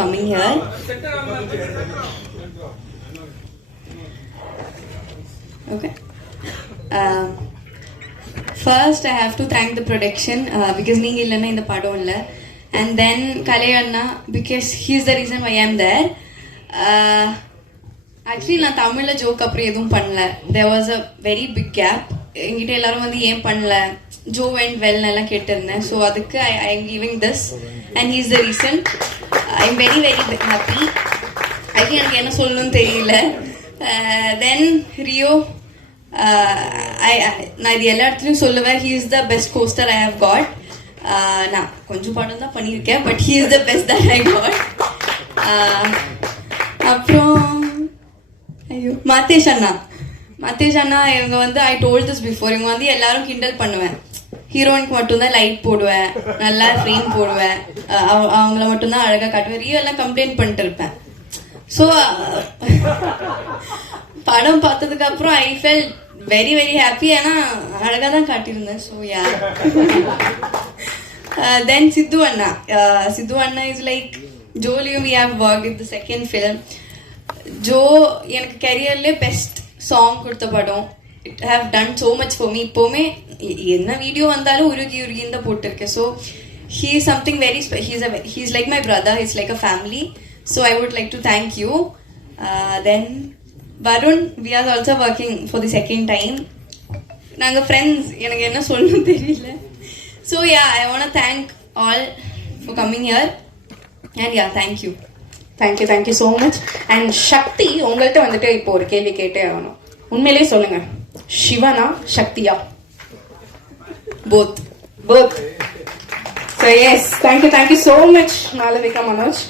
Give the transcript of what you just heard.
coming here. Okay. First, I have to thank the production because நீங்க இல்லைன்னா இந்த படம் இல்லை. And then Kalai Anna because he's the reason why I'm there. Actually, நான் தமிழ்ல joke அப்புறம் எதுவும் பண்ணல. There was a very big gap. என்கிட்ட எல்லாரும் வந்து ஏன் பண்ணல ஜோ வெண்ட் வெல் எல்லாம் கேட்டிருந்தேன். ஸோ அதுக்கு I am giving this and he's the reason. I am very very happy. Actually எனக்கு என்ன சொல்லணும்னு தெரியல. தென் ரியோ நான் இது எல்லா இடத்துலையும் சொல்லுவேன். He is the best costar I have got. நான் கொஞ்சம் படம் தான் பண்ணியிருக்கேன் but he is the best that I got. அப்புறம் ஐயோ மத்தேஷ் அண்ணா இவங்க வந்து ஐ டோல்ட் திஸ் பிஃபோர். இவங்க வந்து எல்லாரும் கிண்டல் பண்ணுவேன். ஹீரோயினுக்கு மட்டும்தான் லைட் போடுவேன், நல்லா ஃப்ரேம் போடுவேன், அவங்கள மட்டும்தான் அழகா காட்டுவேன். ரியோ எல்லாம் கம்ப்ளைண்ட் பண்ணிட்டு இருப்பேன். ஸோ படம் பார்த்ததுக்கு அப்புறம் I fell very very happy. ஏன்னா அழகா தான் காட்டியிருந்தேன். So ya. தென் சித்து அண்ணா இஸ் லைக் ஜோலியும் we have work in the second film. Joe எனக்கு கரியர்லேயே பெஸ்ட் சாங் கொடுத்த படம். It have done so much for me. இப்போவுமே என்ன வீடியோ வந்தாலும் உருகின்னு தான் போட்டிருக்கேன். So he is something very he is like my brother. It's like a family. So I would like to thank you. Then Varun, we are also working for the second time. நாங்கள் friends. எனக்கு என்ன சொல்லணும்னு தெரியல. So ya, I want thank all for coming here and ya, thank you. Thank you so much. And Sakthi, உங்கள்கிட்ட வந்துட்டு இப்போ ஒரு கேள்வி கேட்டே ஆகணும். உண்மையிலேயே சொல்லுங்க, சிவனா சக்தியா? Both. So yes, thank you so much Malavika, Manoj.